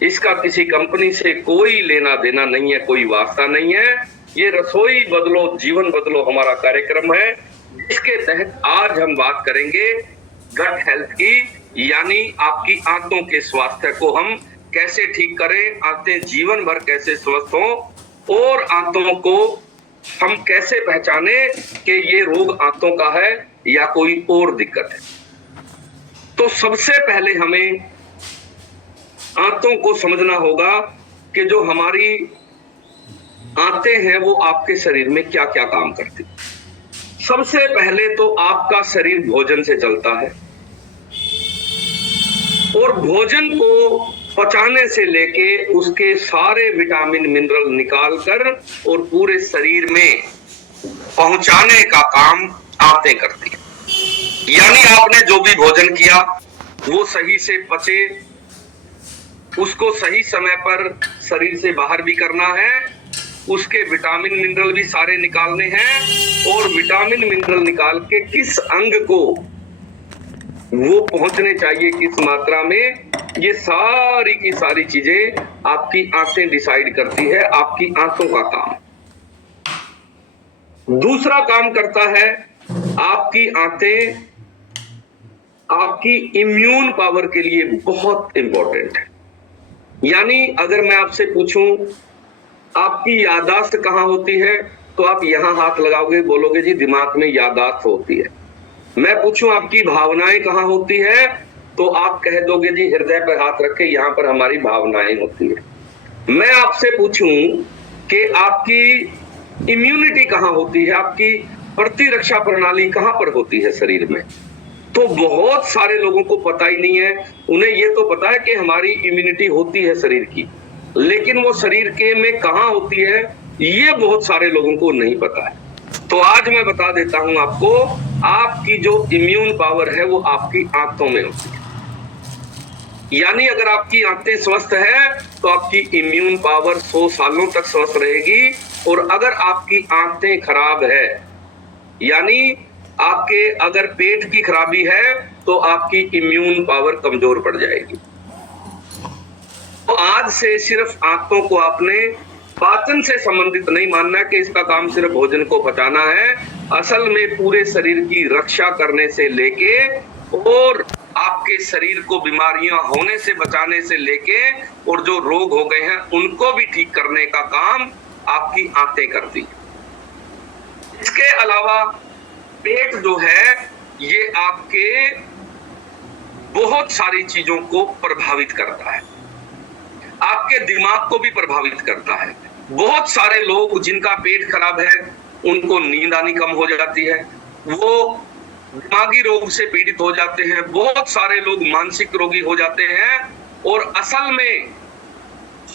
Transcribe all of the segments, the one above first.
इसका किसी कंपनी से कोई लेना देना नहीं है, कोई वास्ता नहीं है। ये रसोई बदलो जीवन बदलो हमारा कार्यक्रम है, जिसके तहत आज हम बात करेंगे गट हेल्थ की, यानी आपकी आंतों के स्वास्थ्य को हम कैसे ठीक करें, आंतें जीवन भर कैसे स्वस्थ हों और आंतों को हम कैसे पहचाने कि ये रोग आंतों का है या कोई और दिक्कत है। तो सबसे पहले हमें आंतों को समझना होगा कि जो हमारी आंतें हैं वो आपके शरीर में क्या क्या काम करती। सबसे पहले तो आपका शरीर भोजन से चलता है और भोजन को पचाने से लेके उसके सारे विटामिन मिनरल निकालकर और पूरे शरीर में पहुंचाने का काम आंतें करती है। यानी आपने जो भी भोजन किया वो सही से पचे, उसको सही समय पर शरीर से बाहर भी करना है, उसके विटामिन मिनरल भी सारे निकालने हैं और विटामिन मिनरल निकाल के किस अंग को वो पहुंचने चाहिए किस मात्रा में, ये सारी की सारी चीजें आपकी आंतें डिसाइड करती है। आपकी आंतों का काम दूसरा काम करता है, आपकी आंतें आपकी इम्यून पावर के लिए बहुत इंपॉर्टेंट है। यानी अगर मैं आपसे पूछूं आपकी याददाश्त कहां होती है, तो आप यहां हाथ लगाओगे, बोलोगे जी दिमाग में याददाश्त होती है। मैं पूछूं आपकी भावनाएं कहां होती है, तो आप कह दोगे जी हृदय पर हाथ रखे, यहां पर हमारी भावनाएं होती है। मैं आपसे पूछूं कि आपकी इम्यूनिटी कहां होती है, आपकी प्रतिरक्षा प्रणाली कहां पर होती है शरीर में, तो बहुत सारे लोगों को पता ही नहीं है। उन्हें ये तो पता है कि हमारी इम्यूनिटी होती है शरीर की, लेकिन वो शरीर के में कहां होती है ये बहुत सारे लोगों को नहीं पता है। तो आज मैं बता देता हूं आपको, आपकी जो इम्यून पावर है वो आपकी आंतों में होती है। यानी अगर आपकी आंतें स्वस्थ है तो आपकी इम्यून पावर 100 सालों तक स्वस्थ रहेगी, और अगर आपकी आंतें खराब है, यानी आपके अगर पेट की खराबी है, तो आपकी इम्यून पावर कमजोर पड़ जाएगी। तो आज से सिर्फ आंतों को आपने पाचन से संबंधित नहीं मानना कि इसका काम सिर्फ भोजन को पचाना है। असल में पूरे शरीर की रक्षा करने से लेके और आपके शरीर को बीमारियां होने से बचाने से लेके और जो रोग हो गए हैं उनको भी ठीक करने का काम आपकी आंतें करती है। इसके अलावा पेट जो है ये आपके बहुत सारी चीजों को प्रभावित करता है, आपके दिमाग को भी प्रभावित करता है। बहुत सारे लोग जिनका पेट खराब है उनको नींद आनी कम हो जाती है, वो दिमागी रोग से पीड़ित हो जाते हैं, बहुत सारे लोग मानसिक रोगी हो जाते हैं, और असल में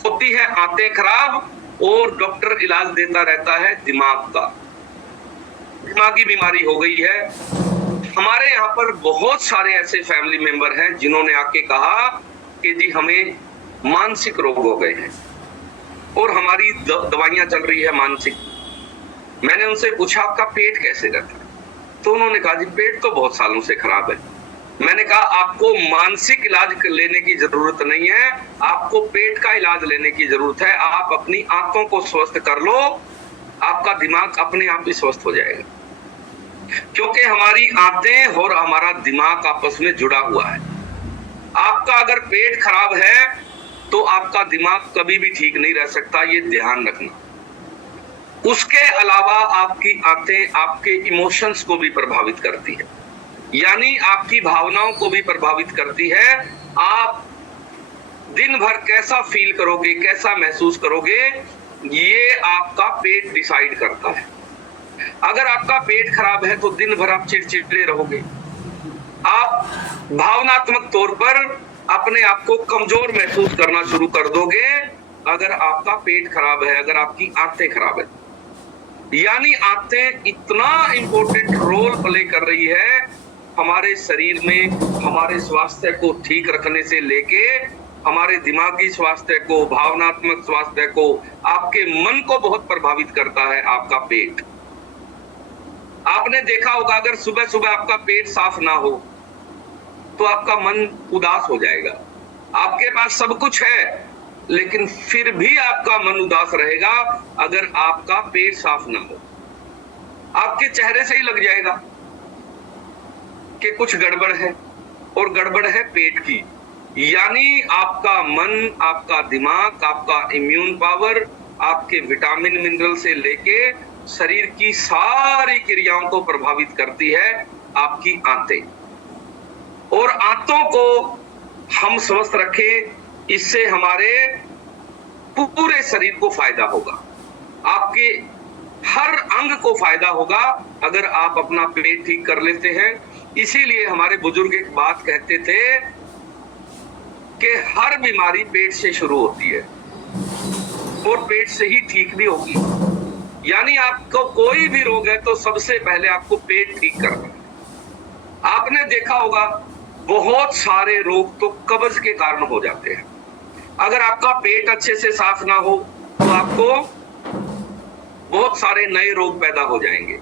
होती है आंतें खराब और डॉक्टर इलाज देता रहता है दिमाग का, दिमागी बीमारी हो गई है। हमारे यहाँ पर बहुत सारे ऐसे फैमिली मेंबर हैं जिन्होंने आके कहा कि जी हमें मानसिक रोग हो गए हैं और हमारी दवाइयां चल रही है मानसिक। मैंने उनसे पूछा आपका पेट कैसे रहता है, तो उन्होंने कहा जी पेट तो बहुत सालों से खराब है। मैंने कहा आपको मानसिक इलाज लेने की जरूरत नहीं है, आपको पेट का इलाज लेने की जरूरत है। आप अपनी आंतों को स्वस्थ कर लो, आपका दिमाग अपने आप ही स्वस्थ हो जाएगा, क्योंकि हमारी आंतें और हमारा दिमाग आपस में जुड़ा हुआ है। आपका अगर पेट खराब है तो आपका दिमाग कभी भी ठीक नहीं रह सकता, ये ध्यान रखना। उसके अलावा आपकी आंतें आपके इमोशंस को भी प्रभावित करती है, यानी आपकी भावनाओं को भी प्रभावित करती है। आप दिन भर कैसा फील करोगे, कैसा महसूस करोगे, ये आपका पेट डिसाइड करता है। अगर आपका पेट खराब है तो दिन भर आप चिड़चिड़े रहोगे, आप भावनात्मक तौर पर अपने आप को कमजोर महसूस करना शुरू कर दोगे। अगर आपका पेट खराब है, अगर आपकी आंतें खराब है, यानी आंतें इतना इंपॉर्टेंट रोल प्ले कर रही है हमारे शरीर में, हमारे स्वास्थ्य को ठीक रखने से लेके हमारे दिमागी स्वास्थ्य को, भावनात्मक स्वास्थ्य को, आपके मन को बहुत प्रभावित करता है आपका पेट। आपने देखा होगा अगर सुबह सुबह आपका पेट साफ ना हो तो आपका मन उदास हो जाएगा, आपके पास सब कुछ है, लेकिन फिर भी आपका मन उदास रहेगा अगर आपका पेट साफ ना हो। आपके चेहरे से ही लग जाएगा कि कुछ गड़बड़ है, और गड़बड़ है पेट की। यानी आपका मन, आपका दिमाग, आपका इम्यून पावर, आपके विटामिन मिनरल से लेके शरीर की सारी क्रियाओं को प्रभावित करती है आपकी आंतें। और आंतों को हम स्वस्थ रखें, इससे हमारे पूरे शरीर को फायदा होगा, आपके हर अंग को फायदा होगा अगर आप अपना पेट ठीक कर लेते हैं। इसीलिए हमारे बुजुर्ग एक बात कहते थे कि हर बीमारी पेट से शुरू होती है और पेट से ही ठीक भी होगी। यानी आपको कोई भी रोग है तो सबसे पहले आपको पेट ठीक करना है। आपने देखा होगा बहुत सारे रोग तो कब्ज के कारण हो जाते हैं। अगर आपका पेट अच्छे से साफ ना हो तो आपको बहुत सारे नए रोग पैदा हो जाएंगे।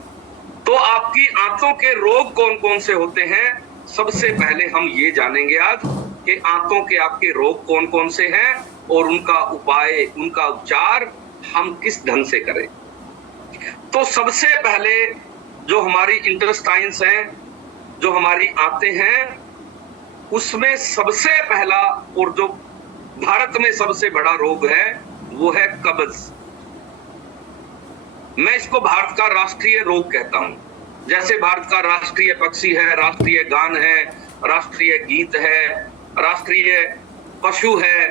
तो आपकी आंतों के रोग कौन कौन से होते हैं, सबसे पहले हम ये जानेंगे आज कि आंतों के आपके रोग कौन कौन से हैं और उनका उपाय, उनका उपचार हम किस ढंग से करें। तो सबसे पहले जो हमारी इंटेस्टाइन्स हैं, जो हमारी आंतें हैं, उसमें सबसे पहला और जो भारत में सबसे बड़ा रोग है वो है कब्ज। मैं इसको भारत का राष्ट्रीय रोग कहता हूं। जैसे भारत का राष्ट्रीय पक्षी है, राष्ट्रीय गान है, राष्ट्रीय गीत है, राष्ट्रीय पशु है,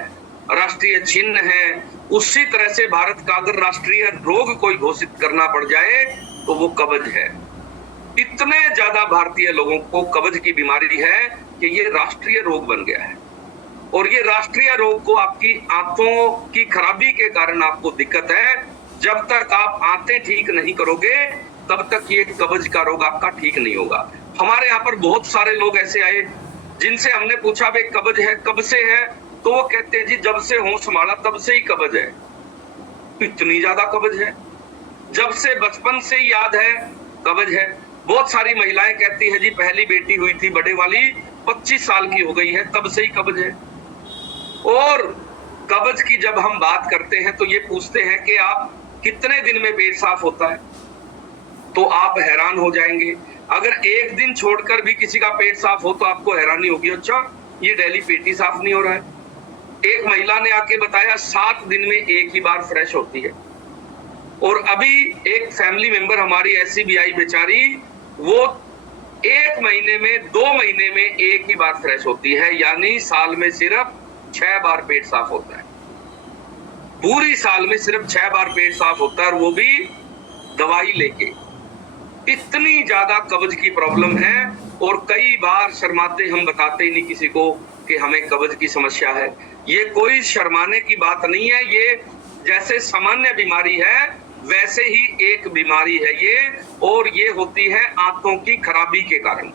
राष्ट्रीय चिन्ह है, उसी तरह से भारत का अगर राष्ट्रीय रोग कोई घोषित करना पड़ जाए तो वो कब्ज है। इतने ज्यादा भारतीय लोगों को कब्ज की बीमारी है कि ये राष्ट्रीय रोग बन गया है। और ये राष्ट्रीय रोग को आपकी आंतों की खराबी के कारण आपको दिक्कत है। जब तक आप आंतें ठीक नहीं करोगे तब तक ये कब्ज का रोग आपका ठीक नहीं होगा। हमारे यहाँ पर बहुत सारे लोग ऐसे आए जिनसे हमने पूछा भाई कब्ज है कब से है, तो वो कहते हैं जी जब से होश संभाला तब से ही कब्ज है। इतनी ज्यादा कब्ज है, जब से बचपन से ही याद है कब्ज है। बहुत सारी महिलाएं कहती है जी पहली बेटी हुई थी बड़े वाली 25 साल की हो गई है तब से ही कब्ज है। और कब्ज की जब हम बात करते हैं तो ये पूछते हैं कि आप कितने दिन में पेट साफ होता है, तो आप हैरान हो जाएंगे। अगर एक दिन छोड़कर भी किसी का पेट साफ हो तो आपको हैरानी होगी, अच्छा ये डेली पेट ही साफ नहीं हो रहा है। एक महिला ने आके बताया 7 दिन में एक ही बार फ्रेश होती है। और अभी एक फैमिली मेंबर हमारी ऐसी भी आई बेचारी, वो 1 महीने में 2 महीने में एक ही बार फ्रेश होती है, यानी साल में सिर्फ 6 बार पेट साफ होता है। पूरी साल में सिर्फ 6 बार पेट साफ होता है और वो भी दवाई लेके। इतनी ज्यादा कब्ज की प्रॉब्लम है और कई बार शर्माते हम बताते ही नहीं किसी को कि हमें कब्ज की समस्या है। ये कोई शर्माने की बात नहीं है, ये जैसे सामान्य बीमारी है वैसे ही एक बीमारी है ये, और ये होती है आंतों की खराबी के कारण।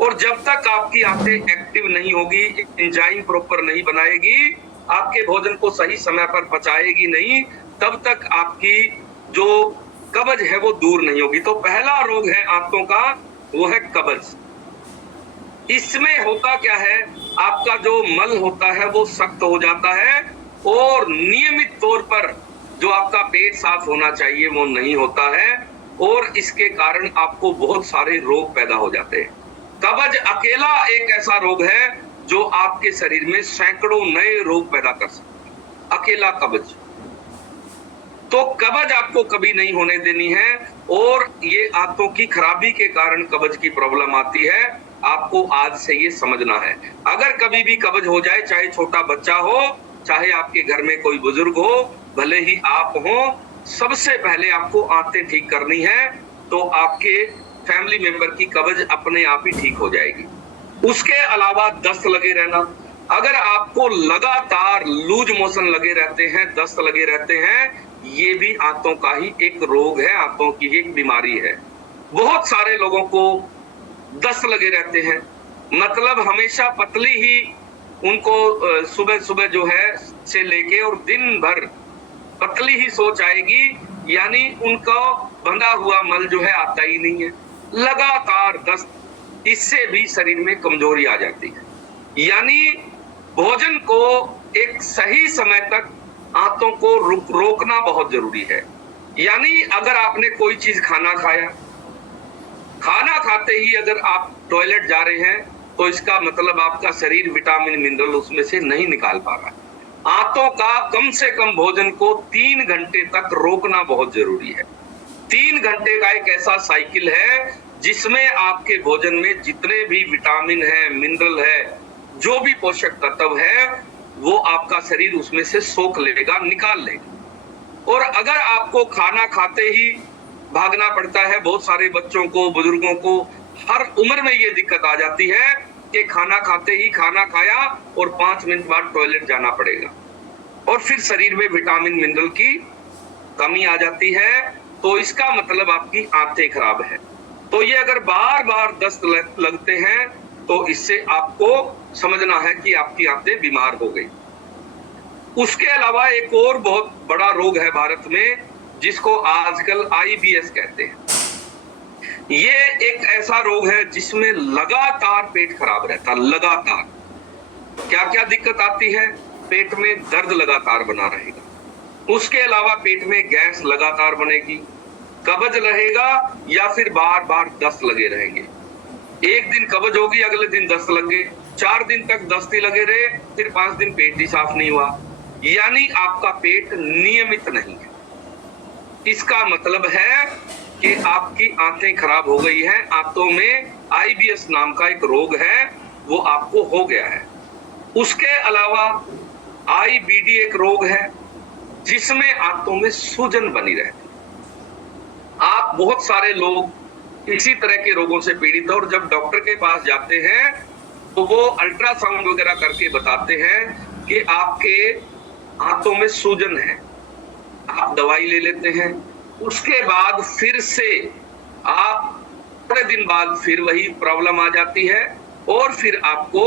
और जब तक आपकी आंतें एक्टिव नहीं होगी, एंजाइम प्रॉपर नहीं बनाएगी, आपके भोजन को सही समय पर पचाएगी नहीं, तब तक आपकी जो कब्ज है वो दूर नहीं होगी। तो पहला रोग है आंतों का, वो है कब्ज। इसमें होता क्या है, आपका जो मल होता है वो सख्त हो जाता है और नियमित तौर पर जो आपका पेट साफ होना चाहिए वो नहीं होता है, और इसके कारण आपको बहुत सारे रोग पैदा हो जाते हैं। कब्ज अकेला एक ऐसा रोग है जो आपके शरीर में सैकड़ों नए रोग पैदा कर सकता है, अकेला कब्ज। तो कब्ज आपको कभी नहीं होने देनी है, और ये आंतों की खराबी के कारण कब्ज की प्रॉब्लम आती है, आपको आज से ये समझना है। अगर कभी भी कब्ज हो जाए, चाहे छोटा बच्चा हो, चाहे आपके घर में कोई बुजुर्ग हो, भले ही आप हो, सबसे पहले आपको आंतें ठीक करनी है, तो आपके फैमिली मेंबर की कब्ज अपने आप ही ठीक हो जाएगी। उसके अलावा दस्त लगे रहना, अगर आपको लगातार लूज मोशन लगे रहते हैं, दस्त लगे रहते हैं, ये भी आंतों का ही एक रोग है, आंतों की एक बीमारी है। बहुत सारे लोगों को दस्त लगे रहते हैं, मतलब हमेशा पतली ही उनको सुबह सुबह जो है से लेके और दिन भर पतली ही सोच आएगी, यानी उनका बंधा हुआ मल जो है आता ही नहीं है। लगातार दस्त, इससे भी शरीर में कमजोरी आ जाती है। यानी भोजन को एक सही समय तक आंतों को रोकना बहुत जरूरी है। यानी अगर आपने कोई चीज खाना खाया, खाना खाते ही अगर आप टॉयलेट जा रहे हैं, तो इसका मतलब आपका शरीर विटामिन मिनरल उसमें से नहीं निकाल पा रहा है। आंतों का कम से कम भोजन को 3 घंटे तक रोकना बहुत जरूरी है। 3 घंटे का एक ऐसा साइकिल है जिसमें आपके भोजन में जितने भी विटामिन है, मिनरल है, जो भी पोषक तत्व है, वो आपका शरीर उसमें से सोख लेगा, निकाल लेगा। और अगर आपको खाना खाते ही भागना पड़ता है, बहुत सारे बच्चों को, बुजुर्गों को हर उम्र में ये दिक्कत आ जाती है कि खाना खाते ही खाना खाया और 5 मिनट बाद टॉयलेट जाना पड़ेगा, और फिर शरीर में विटामिन मिनरल की कमी आ जाती है, तो इसका मतलब आपकी आंतें खराब है। तो ये अगर बार बार दस्त लगते हैं, तो इससे आपको समझना है कि आपकी आंतें बीमार हो गई। उसके अलावा एक और बहुत बड़ा रोग है भारत में, जिसको आजकल IBS कहते हैं। ये एक ऐसा रोग है जिसमें लगातार पेट खराब रहता है, लगातार। क्या क्या दिक्कत आती है? पेट में दर्द लगातार बना रहेगा, उसके अलावा पेट में गैस लगातार बनेगी, कब्ज रहेगा, या फिर बार बार दस्त लगे रहेंगे। एक दिन कब्ज होगी, अगले दिन दस्त लगे, 4 दिन तक दस्त ही लगे रहे, फिर 5 दिन पेट ही साफ नहीं हुआ। यानी आपका पेट नियमित नहीं है। इसका मतलब है कि आपकी आंतें खराब हो गई हैं, आंतों में IBS नाम का एक रोग है, वो आपको हो गया है। उसके अलावा IBD एक रोग है जिसमें आंतों में सूजन बनी रहती है। आप बहुत सारे लोग इसी तरह के रोगों से पीड़ित है, और जब डॉक्टर के पास जाते हैं तो वो अल्ट्रासाउंड वगैरह करके बताते हैं कि आपके आंतों में सूजन है। आप दवाई ले लेते हैं, उसके बाद फिर से आप थोड़े दिन बाद फिर वही प्रॉब्लम आ जाती है, और फिर आपको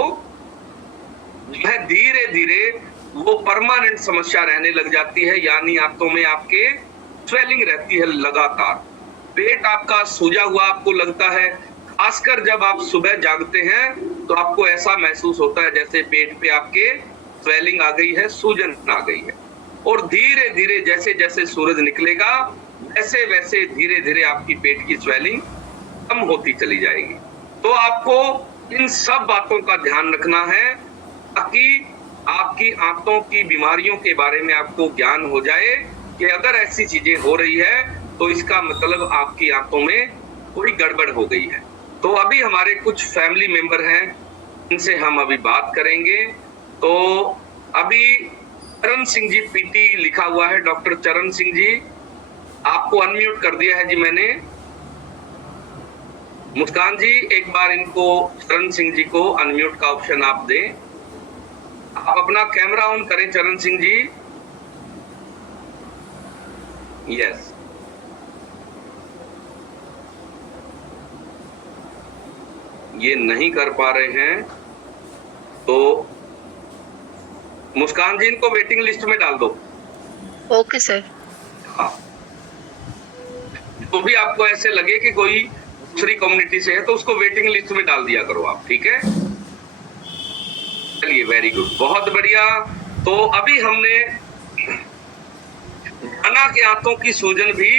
जो है धीरे धीरे वो परमानेंट समस्या रहने लग जाती है। यानी आंतों में आपके स्वेलिंग रहती है लगातार, पेट आपका सूजा हुआ आपको लगता है। खासकर जब आप सुबह जागते हैं तो आपको ऐसा महसूस होता है जैसे पेट पे आपके स्वेलिंग आ गई है, सूजन आ गई है। और धीरे धीरे जैसे जैसे सूरज निकलेगा, वैसे वैसे धीरे धीरे आपकी पेट की स्वेलिंग कम होती चली जाएगी। तो आपको इन सब बातों का ध्यान रखना है ताकि आपकी आंतों की बीमारियों के बारे में आपको ज्ञान हो जाए कि अगर ऐसी चीजें हो रही है तो इसका मतलब आपकी आंतों में कोई गड़बड़ हो गई है। तो अभी हमारे कुछ फैमिली मेंबर हैं, इनसे हम अभी बात करेंगे। तो अभी चरण सिंह जी PT लिखा हुआ है, डॉक्टर चरण सिंह जी, आपको अनम्यूट कर दिया है जी मैंने। मुस्कान जी एक बार इनको, चरण सिंह जी को अनम्यूट का ऑप्शन आप दें। आप अपना कैमरा ऑन करें चरण सिंह जी। यस, ये नहीं कर पा रहे हैं, तो मुस्कान जी इनको वेटिंग लिस्ट में डाल दो। Okay sir. हाँ, तो भी आपको ऐसे लगे कि कोई दूसरी कम्युनिटी से है तो उसको वेटिंग लिस्ट में डाल दिया करो आप, ठीक है? चलिए, वेरी गुड, बहुत बढ़िया। तो अभी हमने जाना कि आंतों की सूजन भी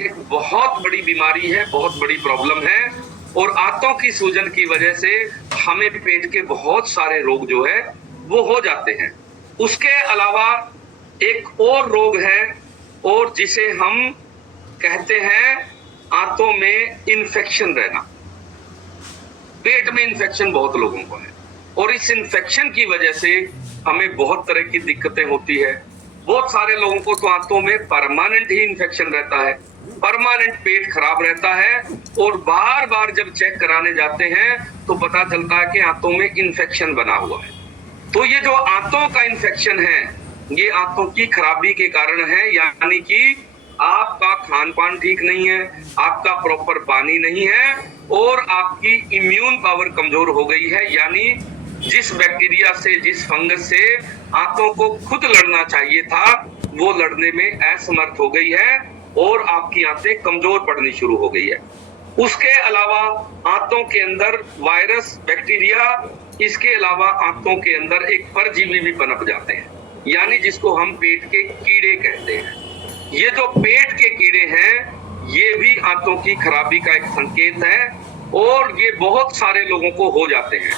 एक बहुत बड़ी बीमारी है, बहुत बड़ी प्रॉब्लम है, और आंतों की सूजन की वजह से हमें पेट के बहुत सारे रोग जो है वो हो जाते हैं। उसके अलावा एक और रोग है, और जिसे हम कहते हैं आंतों में इन्फेक्शन रहना। पेट में इन्फेक्शन बहुत लोगों को है, और इस इन्फेक्शन की वजह से हमें बहुत तरह की दिक्कतें होती है। बहुत सारे लोगों को तो आंतों में परमानेंट ही इन्फेक्शन रहता है, परमानेंट पेट खराब रहता है, और बार बार जब चेक कराने जाते हैं तो पता चलता है कि आंतों में इन्फेक्शन बना हुआ है। तो ये जो आंतों का इन्फेक्शन है, ये आंतों की खराबी के कारण है। यानी कि आपका खान पान ठीक नहीं है, आपका प्रॉपर पानी नहीं है, और आपकी इम्यून पावर कमजोर हो गई है। यानी जिस बैक्टीरिया से, जिस फंगस से आंतों को खुद लड़ना चाहिए था, वो लड़ने में असमर्थ हो गई है, और आपकी आंतें कमजोर पड़नी शुरू हो गई है। उसके अलावा आंतों के अंदर वायरस, बैक्टीरिया इसके अलावा आंतों के अंदर एक परजीवी भी पनप जाते हैं, यानी जिसको हम पेट के कीड़े कहते हैं। ये जो पेट के कीड़े हैं ये भी आंतों की खराबी का एक संकेत है और ये बहुत सारे लोगों को हो जाते हैं।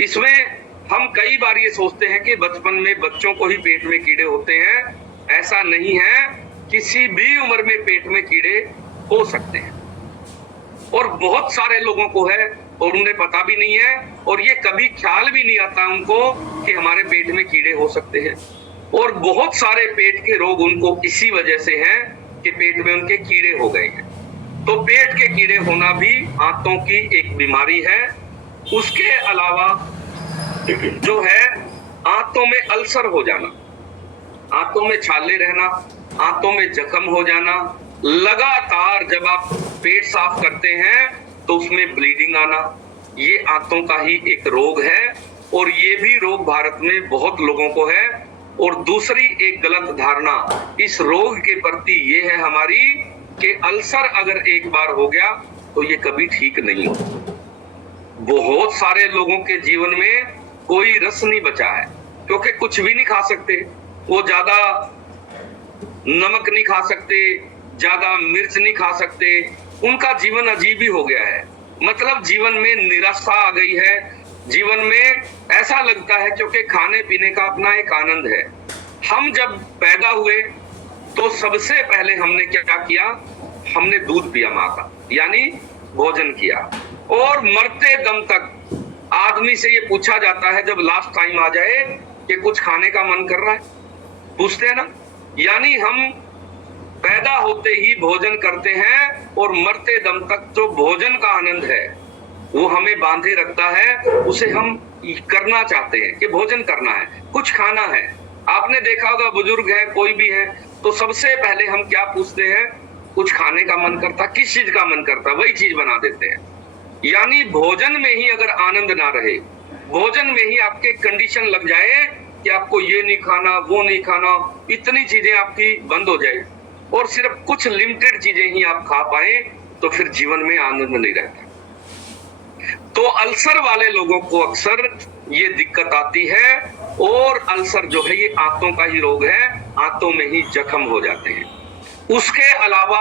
इसमें हम कई बार ये सोचते हैं कि बचपन में बच्चों को ही पेट में कीड़े होते हैं, ऐसा नहीं है, किसी भी उम्र में पेट में कीड़े हो सकते हैं और बहुत सारे लोगों को है और उन्हें पता भी नहीं है और ये कभी ख्याल भी नहीं आता उनको कि हमारे पेट में कीड़े हो सकते हैं। और बहुत सारे पेट के रोग उनको इसी वजह से हैं कि पेट में उनके कीड़े हो गए हैं। तो पेट के कीड़े होना भी आंतों की एक बीमारी है। उसके अलावा जो है आंतों में अल्सर हो जाना, आंतों में छाले रहना, आंतों में जख्म हो जाना, लगातार जब आप पेट साफ करते हैं तो उसमें ब्लीडिंग आना, ये आंतों का ही एक रोग है और ये भी रोग भारत में बहुत लोगों को है। और दूसरी एक गलत धारणा इस रोग के प्रति ये है हमारी कि अल्सर अगर एक बार हो गया तो ये कभी ठीक नहीं होता। बहुत सारे लोगों के जीवन में कोई रस नहीं बचा है क्योंकि कुछ भी नहीं खा सकते, वो ज्यादा नमक नहीं खा सकते, ज्यादा मिर्च नहीं खा सकते, उनका जीवन अजीब ही हो गया है। मतलब जीवन में निराशा आ गई है, जीवन में ऐसा लगता है क्योंकि खाने पीने का अपना एक आनंद है। हम जब पैदा हुए तो सबसे पहले हमने क्या किया, हमने दूध पिया माँ का, यानी भोजन किया। और मरते दम तक आदमी से ये पूछा जाता है जब लास्ट टाइम आ जाए कि कुछ खाने का मन कर रहा है, पूछते हैं ना, यानी हम पैदा होते ही भोजन करते हैं और मरते दम तक जो भोजन का आनंद है वो हमें बांधे रखता है, उसे हम करना चाहते हैं कि भोजन करना है, कुछ खाना है। आपने देखा होगा बुजुर्ग है कोई भी है तो सबसे पहले हम क्या पूछते हैं, कुछ खाने का मन करता, किस चीज का मन करता, वही चीज बना देते हैं। यानी भोजन में ही अगर आनंद ना रहे, भोजन में ही आपके कंडीशन लग जाए कि आपको ये नहीं खाना, वो नहीं खाना, इतनी चीजें आपकी बंद हो जाए और सिर्फ कुछ लिमिटेड चीजें ही आप खा पाए तो फिर जीवन में आनंद नहीं रहता। तो अल्सर वाले लोगों को अक्सर ये दिक्कत आती है और अल्सर जो है ये आंतों का ही रोग है, आंतों में ही जख्म हो जाते हैं। उसके अलावा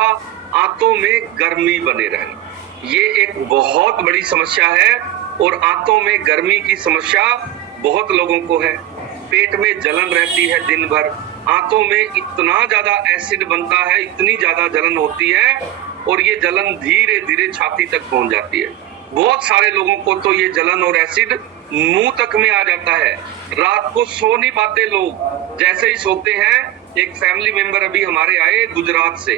आंतों में गर्मी बने रहना, ये एक बहुत बड़ी समस्या है और आंतों में गर्मी की समस्या बहुत लोगों को है। पेट में जलन रहती है दिन भर, आंतों में इतना ज्यादा एसिड बनता है, इतनी ज्यादा जलन होती है और ये जलन धीरे धीरे छाती तक पहुंच जाती है। बहुत सारे लोगों को तो ये जलन और एसिड मुंह तक में आ जाता है, रात को सो नहीं पाते लोग। जैसे ही सोते हैं, एक फैमिली मेंबर अभी हमारे आए गुजरात से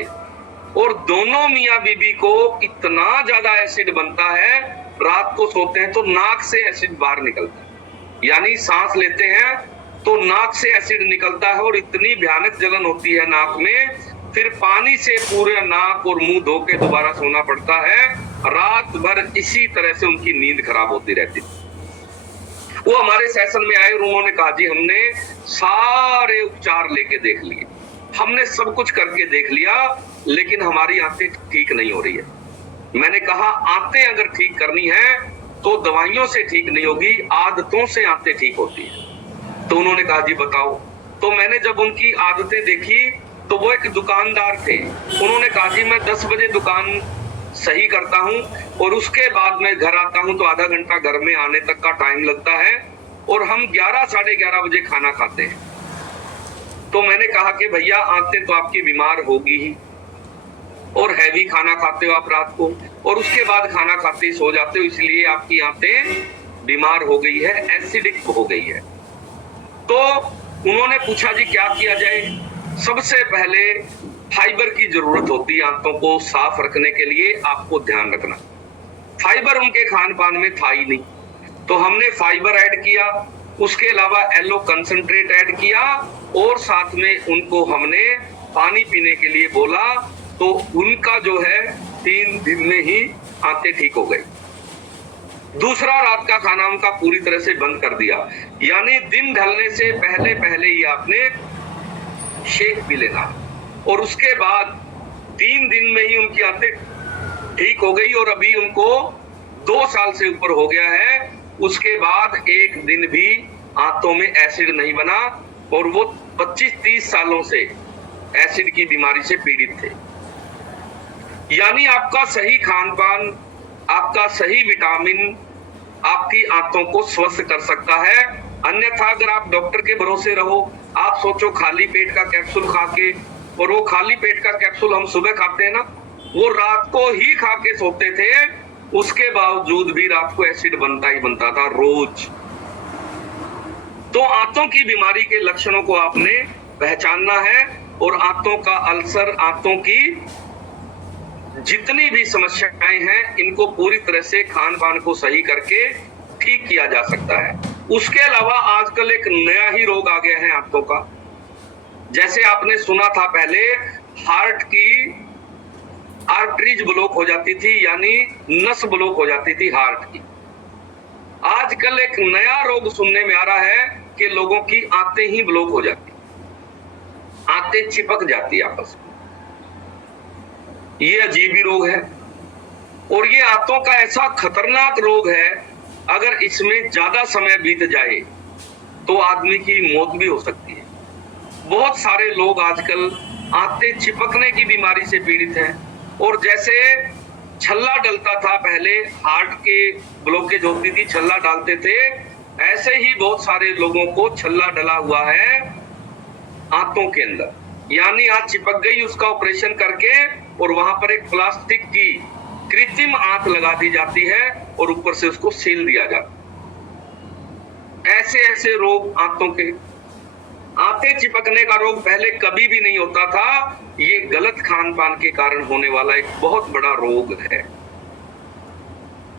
और दोनों मियां बीबी को इतना ज्यादा एसिड बनता है, रात को सोते हैं तो नाक से एसिड बाहर निकलता है, यानी सांस लेते हैं तो नाक से एसिड निकलता है और इतनी भयानक जलन होती है नाक में, फिर पानी से पूरे नाक और मुंह धो के दोबारा सोना पड़ता है। रात भर इसी तरह से उनकी नींद खराब होती रहती थी। वो हमारे सेशन में आए और उन्होंने कहा जी हमने सारे उपचार लेके देख लिए, हमने सब कुछ करके देख लिया, लेकिन हमारी आंतें ठीक नहीं हो रही है। मैंने कहा आंतें अगर ठीक करनी है तो दवाइयों से ठीक नहीं होगी, आदतों से आंतें ठीक होती है। तो उन्होंने कहा जी बताओ। तो मैंने जब उनकी आदतें देखी तो वो एक दुकानदार थे, उन्होंने कहा जी मैं 10 बजे दुकान सही करता हूं और उसके बाद मैं घर आता हूं तो आधा घंटा घर में आने तक का टाइम लगता है और हम 11 साढ़े 11 बजे खाना खाते हैं। तो मैंने कहा कि भैया आंतें तो आपकी बीमार होगी ही और हैवी खाना खाते हो आप रात को और उसके बाद खाना खाते ही सो जाते हो, इसलिए आपकी आंतें बीमार हो गई है, एसिडिक हो गई है। तो उन्होंने पूछा जी क्या किया जाए। सबसे पहले फाइबर की जरूरत होती है आंतों को साफ रखने के लिए, आपको ध्यान रखना। फाइबर उनके खान पान में था ही नहीं, तो हमने फाइबर ऐड किया, उसके अलावा एलो कंसंट्रेट ऐड किया और साथ में उनको हमने पानी पीने के लिए बोला, तो उनका जो है 3 दिन में ही आंतें ठीक हो गई। दूसरा, रात का खाना उनका पूरी तरह से बंद कर दिया, यानी दिन ढलने से पहले पहले ही आपने शेक पी लेना और उसके बाद 3 दिन में ही उनकी आंतें ठीक हो गई और अभी उनको 2 साल से ऊपर हो गया है उसके बाद एक दिन भी आंतों में एसिड नहीं बना और वो 25-30 सालों से एसिड की बीमारी से पीड़ित थे। यानी आपका सही खान पान, आपका सही विटामिन आपकी आंतों को स्वस्थ कर सकता है। अन्यथा अगर आप डॉक्टर के भरोसे रहो, आप सोचो खाली पेट का कैप्सूल खा के, और वो खाली पेट का कैप्सूल हम सुबह खाते हैं ना, वो रात को ही खा के सोते थे, उसके बावजूद भी रात को एसिड बनता ही बनता था रोज। तो आंतों की बीमारी के लक्षणों को आपने पहचानना है और आंतों का अल्सर, आंतों की जितनी भी समस्याएं हैं, इनको पूरी तरह से खान पान को सही करके ठीक किया जा सकता है। उसके अलावा आजकल एक नया ही रोग आ गया है आंतों का। जैसे आपने सुना था पहले हार्ट की आर्टरीज ब्लॉक हो जाती थी, यानी नस ब्लॉक हो जाती थी हार्ट की। आजकल एक नया रोग सुनने में आ रहा है कि लोगों की आंतें ही ब्लॉक हो जाती, आंतें चिपक जाती आपस में। ये अजीब ही रोग है और ये आंतों का ऐसा खतरनाक रोग है, अगर इसमें ज्यादा समय बीत जाए तो आदमी की मौत भी हो सकती है। बहुत सारे लोग आजकल आंतें चिपकने की बीमारी से पीड़ित हैं और जैसे छल्ला डलता था पहले, हार्ट के ब्लॉकेज होती थी, छल्ला डालते थे, ऐसे ही बहुत सारे लोगों को छल्ला डला हुआ है आंतों के अंदर। यानी आंत चिपक गई, उसका ऑपरेशन करके और वहां पर एक प्लास्टिक की कृत्रिम आंत लगा दी जाती है और ऊपर से उसको सील दिया जाता। ऐसे ऐसे रोग आंतों के, आंतें चिपकने का रोग पहले कभी भी नहीं होता था। ये गलत खान पान के कारण होने वाला एक बहुत बड़ा रोग है।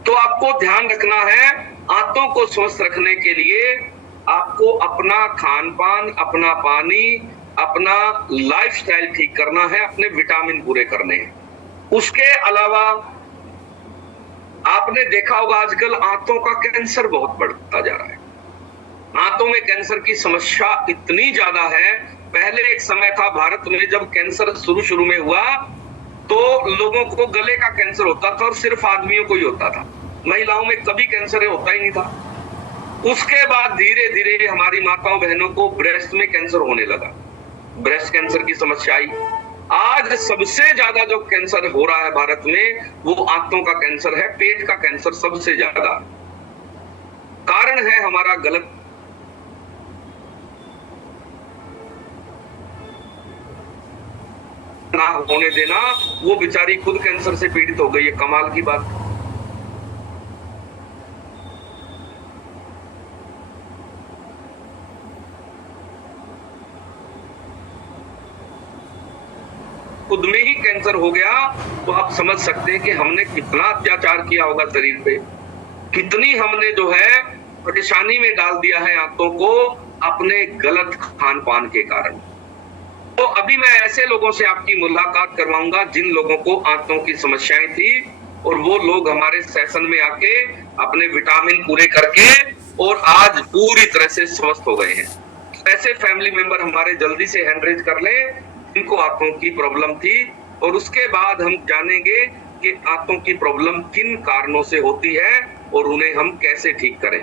तो आपको ध्यान रखना है, आंतों को स्वस्थ रखने के लिए आपको अपना खान पान, अपना पानी, अपना लाइफस्टाइल ठीक करना है, अपने विटामिन पूरे करने हैं। उसके अलावा आपने देखा होगा आजकल आंतों का कैंसर बहुत बढ़ता जा रहा है। आंतों में कैंसर की समस्या इतनी ज्यादा है। पहले एक समय था भारत में जब कैंसर शुरू में हुआ तो लोगों को गले का कैंसर होता था और सिर्फ आदमियों को ही होता था, महिलाओं में कभी कैंसर होता ही नहीं था। उसके बाद धीरे धीरे हमारी माताओं बहनों को ब्रेस्ट में कैंसर होने लगा, ब्रेस्ट कैंसर की समस्या आई। आज सबसे ज्यादा जो कैंसर हो रहा है भारत में वो आंतों का कैंसर है, पेट का कैंसर सबसे ज्यादा। कारण है हमारा गलत ना होने देना। वो बेचारी खुद कैंसर से पीड़ित हो गई है, कमाल की बात। खुद में ही कैंसर हो गया तो आप समझ सकते हैं कि हमने कितना अत्याचार किया होगा शरीर पे, कितनी हमने जो है परेशानी में डाल दिया है आंतों को अपने गलत खान पान के कारण। तो अभी मैं ऐसे लोगों से आपकी मुलाकात करवाऊंगा जिन लोगों को आंतों की समस्याएं थी और वो लोग हमारे सेशन में आके अपने विटामिन पूरे करके और आज पूरी तरह से स्वस्थ हो गए हैं। ऐसे फैमिली मेंबर हमारे जल्दी से हैंड रेज कर ले जिनको आंतों की प्रॉब्लम थी, और उसके बाद हम जानेंगे कि आंतों की प्रॉब्लम किन कारणों से होती है और उन्हें हम कैसे ठीक करें।